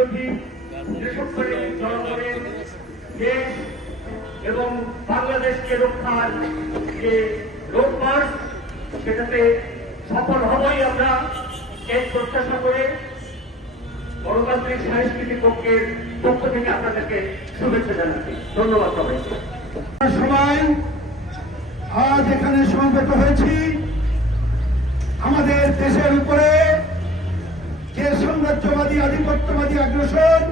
বিরোধী দেশপ্রেমী জনগণের দেশ এবং বাংলাদেশকে রক্ষার যে রোডমার্চ সেটাতে সফল হবই আমরা এই প্রত্যাশা করে গণতান্ত্রিক সাংস্কৃতিক পক্ষের পক্ষ থেকে আপনাদেরকে শুভেচ্ছা জানাচ্ছি। ধন্যবাদ সবাইকে। সবাই আজ এখানে সমবেত হয়েছি আমাদের দেশের উপরে যে সাম্রাজ্যবাদী আধিপত্যবাদী আগ্রাসন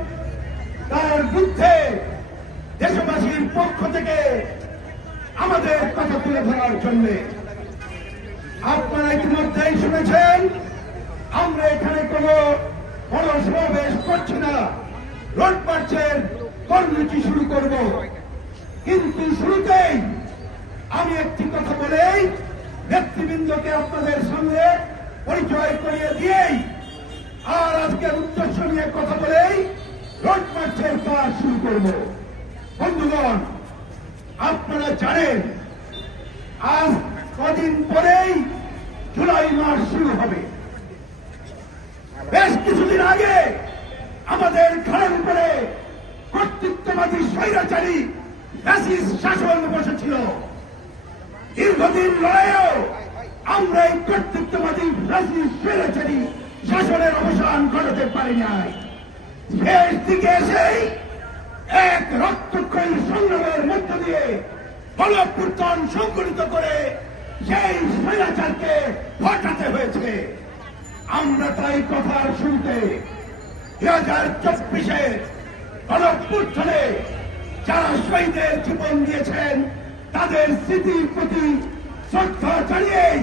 তার বিরুদ্ধে দেশবাসীর পক্ষ থেকে আমাদের কথা তুলে ধরার জন্য। আপনারা ইতিমধ্যেই শুনেছেন আমরা এখানে কোনো বড় সমাবেশ করছি না, রোড মার্চের কর্মসূচি শুরু করব। কিন্তু শুরুতেই আমি একটি কথা বলেই নেতৃবৃন্দকে আপনাদের সামনে পরিচয় করিয়ে দিয়েই আর আজকের উদ্দেশ্য নিয়ে কথা বলেই রোড মার্চের কাজ শুরু করব। বন্ধুগণ, আপনারা জানেন আজ কদিন পরেই জুলাই মাস শুরু হবে। বেশ কিছুদিন আগে আমাদের ঘরের উপরে কর্তৃত্ববাদী স্বৈরাচারী ফ্যাসিস্ট শাসন বসেছিল। দীর্ঘদিন লড়াইও আমরা এই কর্তৃত্ববাদী ফ্যাসিস্ট স্বৈরাচারী শাসনের অবসান ঘটাতে পারি নাই। শেষ দিকে এসেই এক রক্তক্ষয়ী সংগ্রামের মধ্য দিয়ে গণঅভ্যুত্থান সংগঠিত করে সেই স্বৈরাচারকে হটাতে হয়েছে। আমরা তাই কথার শুনতে 2024-এ গণঅভ্যুত্থানে যারা শহীদের জীবন দিয়েছেন তাদের স্মৃতির প্রতি শ্রদ্ধা জানিয়েই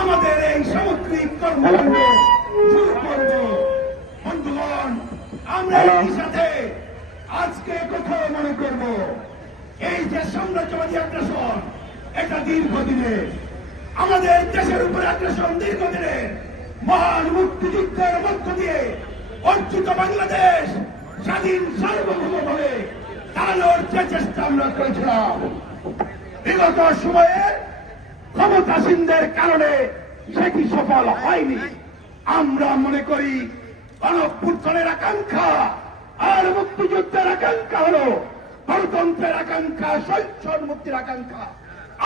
আমাদের এই সামগ্রিক কর্মকাণ্ড শুরু করব। বন্ধুগণ, আমরা একই সাথে আজকে কথা মনে করব এই যে সাম্রাজ্যবাদী আগ্রাসন এটা দীর্ঘদিনের, আমাদের দেশের উপরে আগ্রাসন দীর্ঘদিনের। মহান মুক্তিযুদ্ধের মধ্য দিয়ে অর্জিত বাংলাদেশ স্বাধীন সার্বভৌমভাবে দাঁড়ানোর যে চেষ্টা আমরা করেছিলাম, বিগত সময়ে ক্ষমতাসীনদের কারণে সেটি সফল হয়নি। আমরা মনে করি গণঅভ্যুত্থানের আকাঙ্ক্ষা আর মুক্তিযুদ্ধের আকাঙ্ক্ষা হল গণতন্ত্রের আকাঙ্ক্ষা, স্বৈচ্ছর মুক্তির আকাঙ্ক্ষা,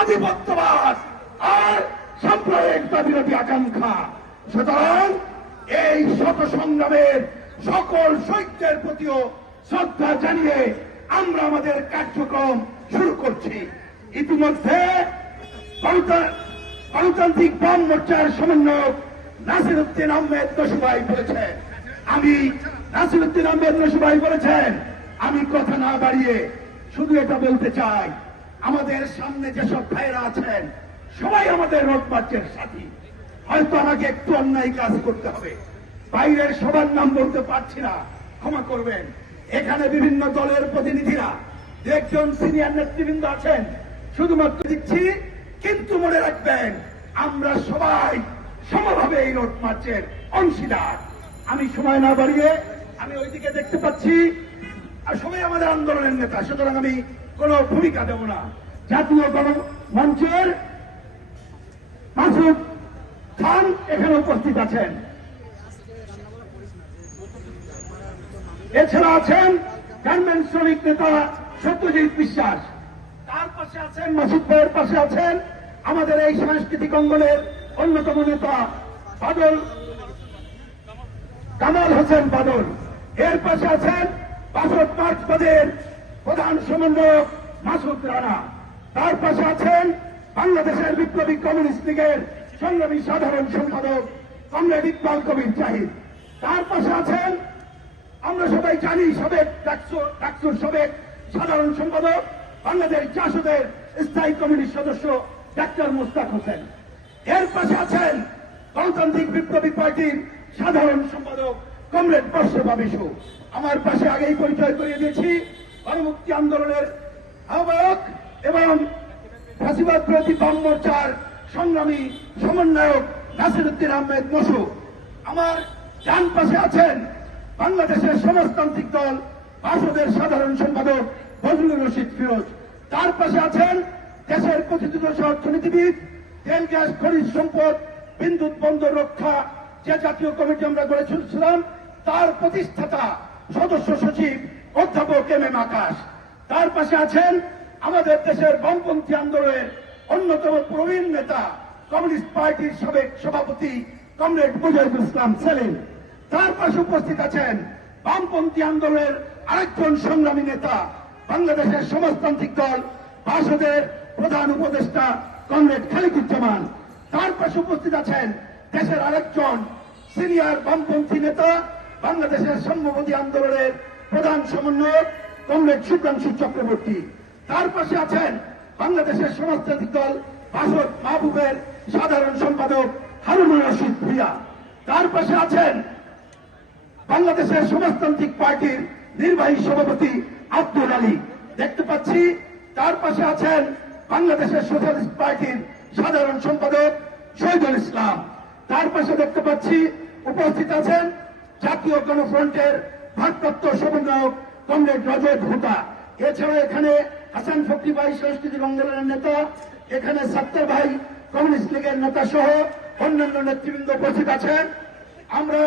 আধিপত্যবাদ আর সাম্প্রদায়িকতা বিরোধী আকাঙ্ক্ষা। সুতরাং এই শত সংগ্রামের সকল শহীদদের প্রতিও শ্রদ্ধা জানিয়ে আমরা আমাদের কার্যক্রম শুরু করছি। ইতিমধ্যে গণতান্ত্রিক বাম মোর্চার সমন্বয়ক নাসিরউদ্দিন আহমেদ নসুভাই বলেছেন, আমি কথা না বাড়িয়ে শুধু এটা বলতে চাই, আমাদের সামনে যেসব ভাইরা আছেন সবাই আমাদের রোড মার্চের সাথী। হয়তো আমাকে একটু অন্যায় কাজ করতে হবে, বাইরের সবার নাম বলতে পারছি না, ক্ষমা করবেন। এখানে বিভিন্ন দলের প্রতিনিধিরা, একজন সিনিয়র নেতৃবৃন্দ আছেন, শুধুমাত্র দিচ্ছি। কিন্তু মনে রাখবেন আমরা সবাই সমভাবে এই রোড মার্চের অংশীদার। আমি সময় না বাড়িয়ে আমি ওইদিকে দেখতে পাচ্ছি আর সবাই আমাদের আন্দোলনের নেতা, সুতরাং আমি কোন ভূমিকা দেব না। জাতীয় গণমঞ্চের মাসুদ খান এখানে উপস্থিত আছেন, এছাড়া আছেন গার্মেন্টস শ্রমিক নেতা সত্যজিৎ বিশ্বাস, তার পাশে আছেন মাসুদ ভাইয়ের পাশে আছেন আমাদের এই সাংস্কৃতিক অঙ্গনের অন্যতম নেতা কামাল হোসেন বাদল, এর পাশে আছেন 65 মার্চবাদের প্রধান সমন্বয়ক মাসুদ রানা, তার পাশে আছেন বাংলাদেশের বিপ্লবী কমিউনিস্ট লীগের সংগ্রামী সাধারণ সম্পাদক কমরেড ইকবাল কবির জাহিদ, তার পাশে আছেন আমরা সবাই জানি ডাকসুর সাবেক সাধারণ সম্পাদক বাংলাদেশ জাসদের স্থায়ী কমিটির সদস্য ডাক্তার মুস্তাক হোসেন, এর পাশে আছেন গণতান্ত্রিক বিপ্লবী পার্টির সাধারণ সম্পাদক কমরেড বর্ষবা বিশু, আমার পাশে আগেই পরিচয় করিয়ে দিয়েছি গণমুক্তি আন্দোলনের আহ্বায়ক এবং ফ্যাসিবাদ বিরোধী বাম মোর্চার সংগ্রামী সমন্বয়ক নাসিরউদ্দিন আহমেদ নসু, আমার ডান পাশে আছেন বাংলাদেশের সমাজতান্ত্রিক দল বাসদের সাধারণ সম্পাদক বজলুর রশিদ ফিরোজ, তার পাশে আছেন দেশের প্রতিষ্ঠিত অর্থনীতিবিদ, তেল গ্যাস খনিজ সম্পদ, বিদ্যুৎ বন্দর রক্ষা যে জাতীয় কমিটি আমরা গড়ে তুলছিলাম তার প্রতিষ্ঠাতা সদস্য সচিব অধ্যাপক এম এম আকাশ। তার পাশে আছেন আমাদের দেশের বামপন্থী আন্দোলনের অন্যতম প্রবীণ নেতা কমিউনিস্ট পার্টির সাবেক সভাপতি কমরেড মুজাহিদুল ইসলাম সেলিম। তার পাশে উপস্থিত আছেন বামপন্থী আন্দোলনের আরেকজন সংগ্রামী নেতা বাংলাদেশের সমাজতান্ত্রিক দল বাসদের প্রধান উপদেষ্টা কমরেড খালিকুজ্জামান। তার পাশে উপস্থিত আছেন দেশের আরেকজন সিনিয়র বামপন্থী নেতা বাংলাদেশের সাম্যবাদী আন্দোলনের প্রধান সমন্বয়ক কমরেড শুভ্রাংশু চক্রবর্তী। তার পাশে আছেন বাংলাদেশের সমাজতান্ত্রিক দল বাসদ মাহবুবের সাধারণ সম্পাদক হারুনুর রশিদ ভূঁইয়া। তার পাশে আছেন বাংলাদেশের সমাজতান্ত্রিক পার্টির নির্বাহী সভাপতি আব্দুল আলী। দেখতে পাচ্ছি তার পাশে আছেন বাংলাদেশের সোশ্যালিস্ট পার্টির সাধারণ সম্পাদক শহীদুল ইসলাম। তার পাশে দেখতে পাচ্ছি উপস্থিত আছেন জাতীয় গণফ্রন্টের ভারপ্রাপ্ত সমন্বয়ক কমরেড রজত হুদা। এছাড়া এখানে হাসান ফকরি ভাই সাংস্কৃতিক আন্দোলনের নেতা, এখানে সাত্তার ভাই কমিউনিস্ট লীগের নেতা সহ অন্যান্য নেতৃবৃন্দ উপস্থিত আছেন। আমরা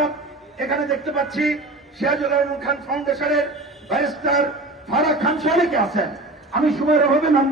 এখানে দেখতে পাচ্ছি সিরাজুল আলম খান ফাউন্ডেশনের ব্যারিস্টার ফারাক খান সহ অনেকে আছেন। আমি সময়ের অভাবে নাম